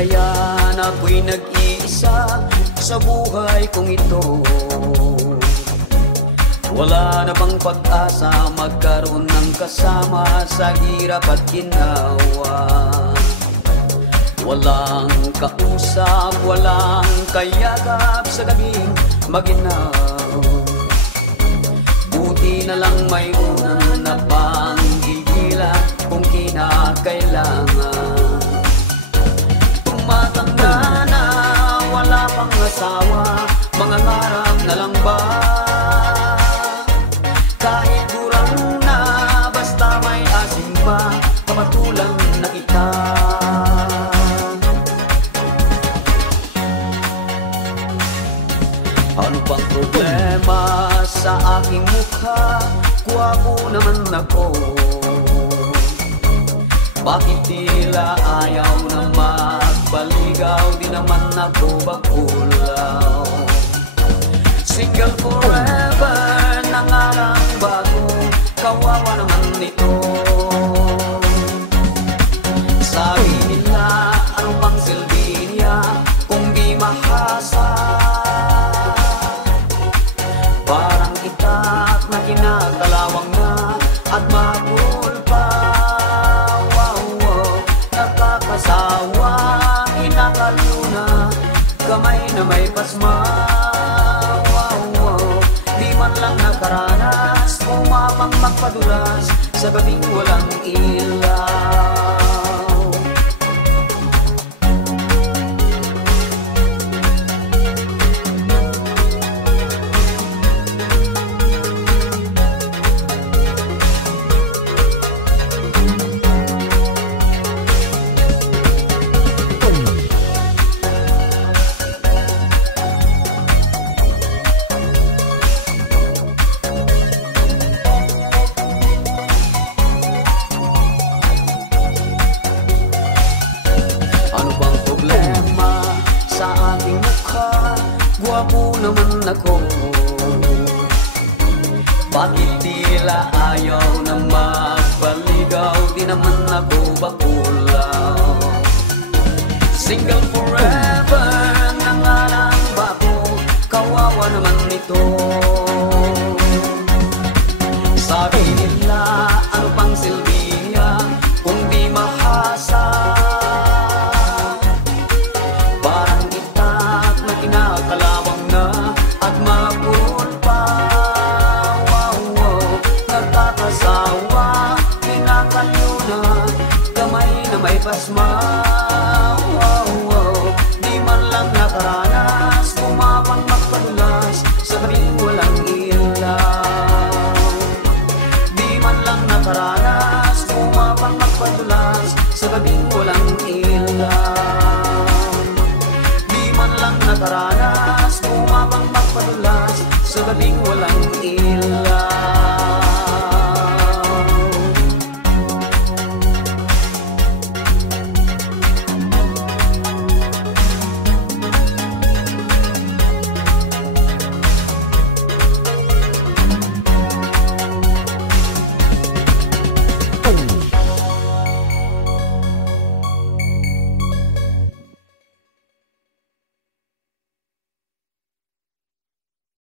Kaya na ako'y nag-iisa sa buhay kong ito. Wala na bang pag-asa magkaroon ng kasama sa hirap at ginawa. Walang kausap, walang kayakap sa gabing maginaw. Buti na lang may unang napanggigilan kung kinakailangan. Tumatanda na, wala pang asawa, mga ngarap na lang ba? Kahit durang na, basta may asin pa, kapatulang na kita. Ano bang problema sa aking mukha? Gwapo naman ako. Bakit tila ayaw na magbaligaw? Di naman ako bakulaw. Single forever, nangarang bago. Kawawa naman nito. Sabi nila, ano bang silbi niya kung di mahasa? Parang itak na kinakalawang na at mapulpa. Wow, wow, nakakasawa, inakaluna, kamay na may pasma. Wow, wow, di man lang nakaranas, umapang magpadulas sa gabing walang ilaw. Naman ako, bakit tila ayaw na magbaligaw? Di naman ako bakulaw. Single forever, nangarang ba ako? Kawawa naman nito.